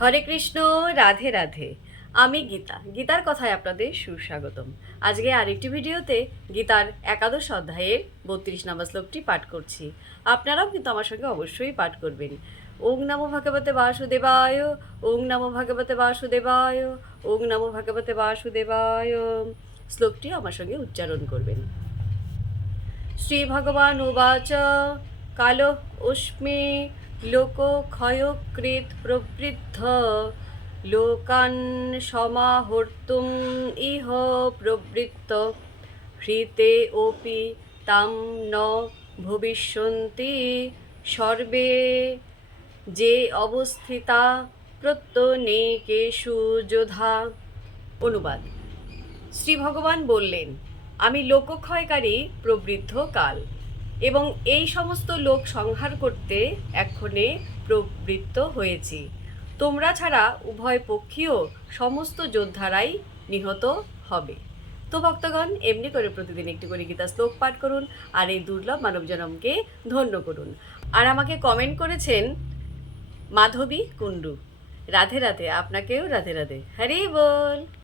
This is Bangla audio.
হরে কৃষ্ণ, রাধে রাধে। আমি গীতার কথায় আপনাদের সুস্বাগতম। আজকে আরেকটি ভিডিওতে গীতার একাদশ অধ্যায়ের 32 নম্বর শ্লোকটি পাঠ করছি। আপনারাও কিন্তু আমার সঙ্গে অবশ্যই পাঠ করবেন। ওং নমো ভগবতে বাসুদেবায়, ওং নমো ভগবতে বাসুদেবায়, ওং নমো ভগবতে বাসুদেবায়। শ্লোকটি আমার সঙ্গে উচ্চারণ করবেন। শ্রীভগবান উবাচ কালো উষ্মে লোকক্ষয়কৃৎ প্রবৃদ্ধ লোকান সমাহর্তুম ইহ প্রবৃত্ত হৃতে অপি তাম ন ভবিষ্যন্তি সর্বে যে অবস্থিতা প্রত্যনেকেষু যোধা। অনুবাদ: শ্রী ভগবান বললেন, আমি লোকক্ষয়কারী প্রবৃদ্ধ কাল এবং এই সমস্ত লোক সংহার করতে এক্ষণে প্রবৃত্ত হয়েছি। তোমরা ছাড়া উভয় পক্ষীয় সমস্ত যোদ্ধারাই নিহত হবে। তো ভক্তগণ, এমনি করে প্রতিদিন একটি করে গীতা শ্লোক পাঠ করুন আর এই দুর্লভ মানবজনমকে ধন্য করুন। আর আমাকে কমেন্ট করেছেন মাধবী কুণ্ডু। রাধে রাধে, আপনাকেও রাধে রাধে। হরি বল।